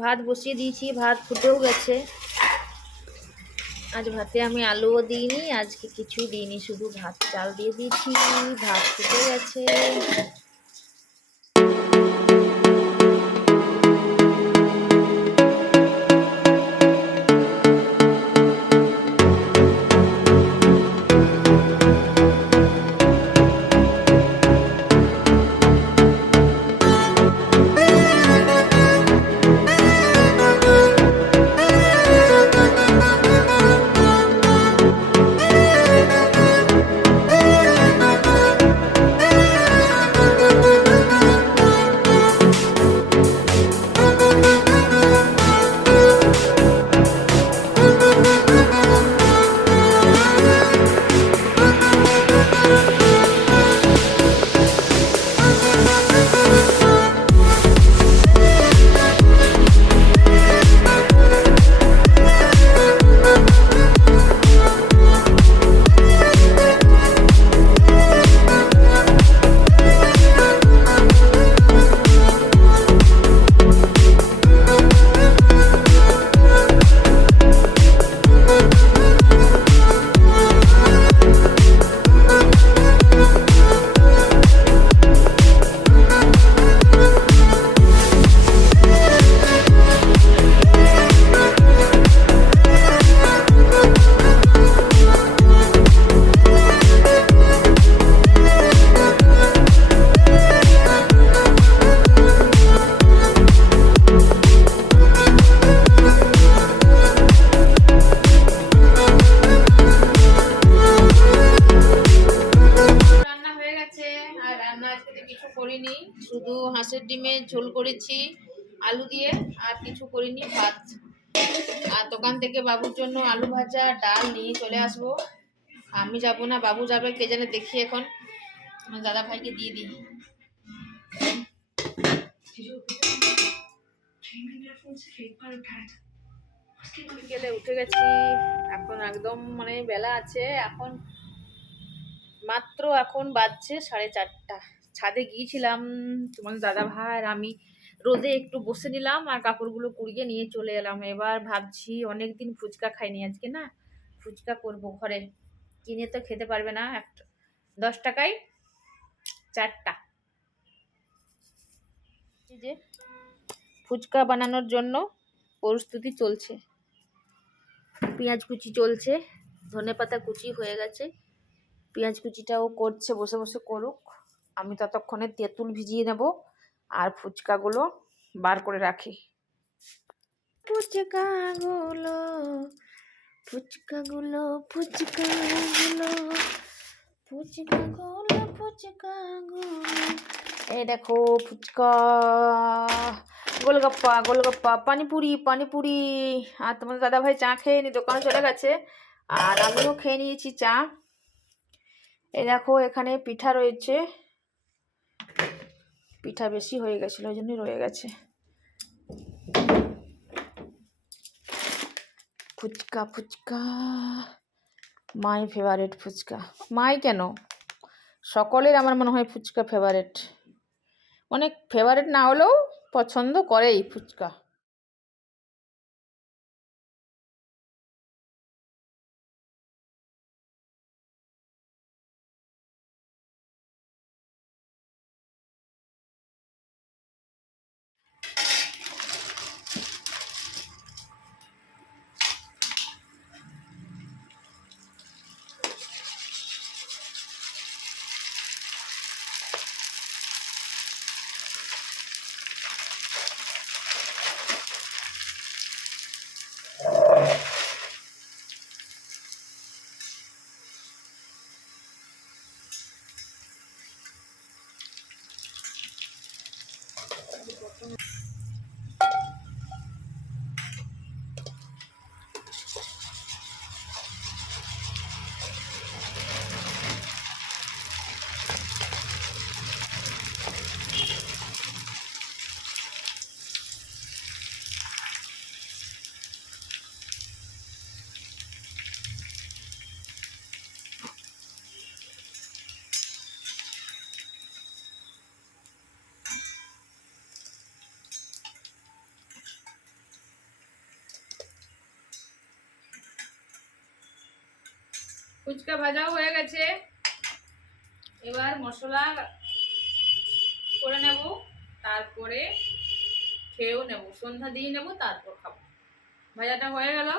भात भूसी दी भात फूटे हुए আজ ভাতে আমি আলুও দিইনি, আজকে কিছুই দিইনি, শুধু ভাত, চাল দিয়ে দিয়েছি, ভাত ফুটে গেছে। হাঁসের ডিমে ঝোল করেছি, আলু দিয়ে, আর কিছু করিনি, ভাত। আর দোকান থেকে বাবুর জন্য আলু ভাজা, ডাল নিয়ে চলে আসব। আমি যাব না, বাবু যাবে, কে জানে দেখি এখন। দাদা ভাইকে দিয়ে দিই। বিকেলে উঠে গেছি, এখন একদম মানে বেলা আছে, এখন মাত্র এখন বাজছে সাড়ে চারটা। ছাদে গিয়েছিলাম, তোমার দাদা ভাই আর আমি রোদে একটু বসে নিলাম আর কাপড়গুলো কুড়িয়ে নিয়ে চলে এলাম। এবার ভাবছি অনেক দিন ফুচকা খাইনি আজকে না, ফুচকা করব ঘরে। কিনে তো খেতে পারবে না একটা দশ টাকায় চারটা। যে ফুচকা বানানোর জন্য প্রস্তুতি চলছে। পেঁয়াজ কুচি চলছে, ধনেপাতা কুচি হয়ে গেছে। পেঁয়াজ কুচিটাও করছে, বসে বসে করুক। আমি ততক্ষণে তেঁতুল ভিজিয়ে নেব আর ফুচকাগুলো বার করে রাখি। ফুচকাগুলো ফুচকাগুলো ফুচকাগুলো ফুচকাগুলো ফুচকাগুলো। এই দেখো ফুচকা, গোলগাপ্পা গোলগাপ্পা, পানিপুরি পানিপুরি। আর তোমার দাদা ভাই চা খেয়ে নি দোকানে চলে গেছে। আর আমিও খেয়ে নিয়েছি চা। এই দেখো এখানে পিঠা রয়েছে। পিঠা বেশি হয়ে গেছিল, ওই জন্যই রয়ে গেছে। Fuchka fuchka. My favourite fuchka. My কেন? সকলের আমার মনে হয় ফুচকা ফেভারেট অনেক ফেভারেট না হলেও পছন্দ করেই ফুচকা। ফুচকা ভাজাও হয়ে গেছে। এবার মশলা করে নেব, তারপরে খেয়েও নেব, সন্ধ্যা দিয়ে নেব, তারপর খাব। ভাজাটা হয়ে গেল।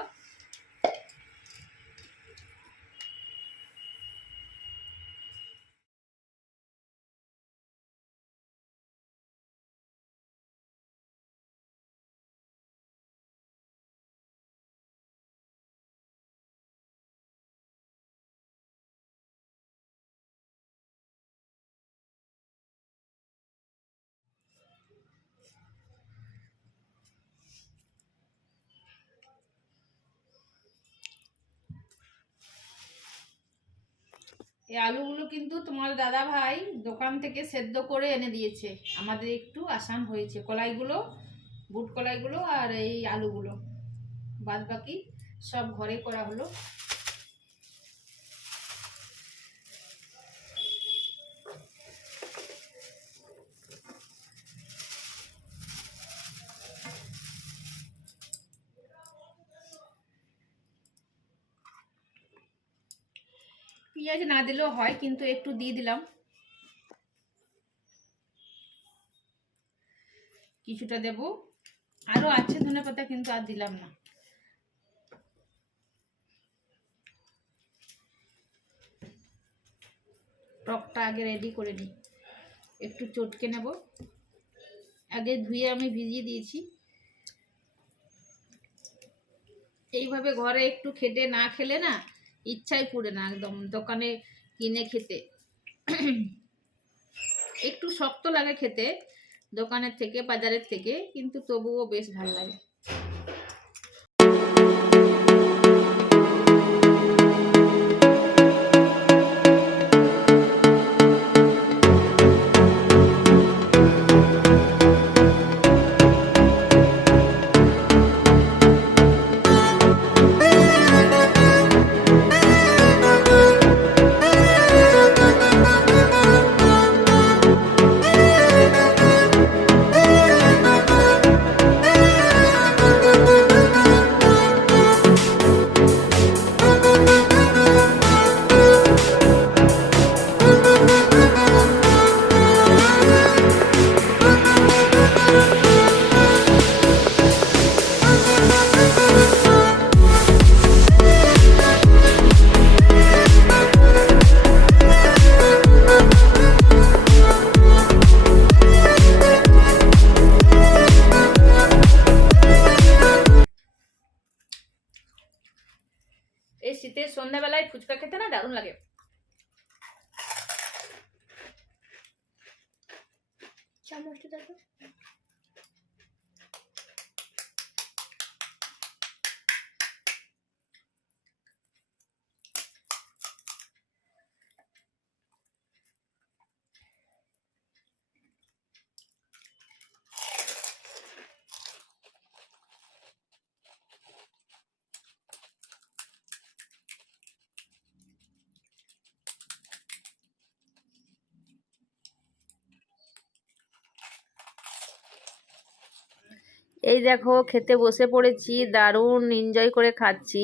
এই আলুগুলো কিন্তু তোমার দাদা ভাই দোকান থেকে সেদ্ধ করে এনে দিয়েছে। আমাদের একটু আসান হয়েছে। কলাইগুলো, বুট কলাইগুলো আর এই আলুগুলো। বাদ বাকি সব ঘরে করা হলো। পেঁয়াজ না দিলেও হয়, কিন্তু একটু দিয়ে দিলাম। কিছুটা দেব। আরও আছে ধনে পাতা, কিন্তু আর দিলাম না। টকটা আগে রেডি করে নিই। একটু চটকে নেব। আগে ধুয়ে আমি ভিজিয়ে দিয়েছি। এইভাবে ঘরে একটু খেটে না খেলে না ইচ্ছাই করে না একদম দোকানে কিনে খেতে। একটু শক্ত লাগে খেতে, দোকানের থেকে, বাজারের থেকে, কিন্তু তবুও বেশ ভালো লাগে। চামচটা দেখো এই দেখো খেতে বসে পড়েছি, দারুণ এনজয় করে খাচ্ছি।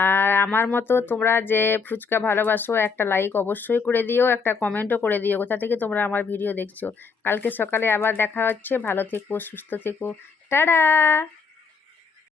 আর আমার মতো তোমরা যে ফুচকা ভালোবাসো, একটা লাইক অবশ্যই করে দিও, একটা কমেন্টও করে দিও। কোথা থেকে তোমরা আমার ভিডিও দেখছ? কালকে সকালে আবার দেখা হচ্ছে। ভালো থেকো, সুস্থ থেকো। টাটা!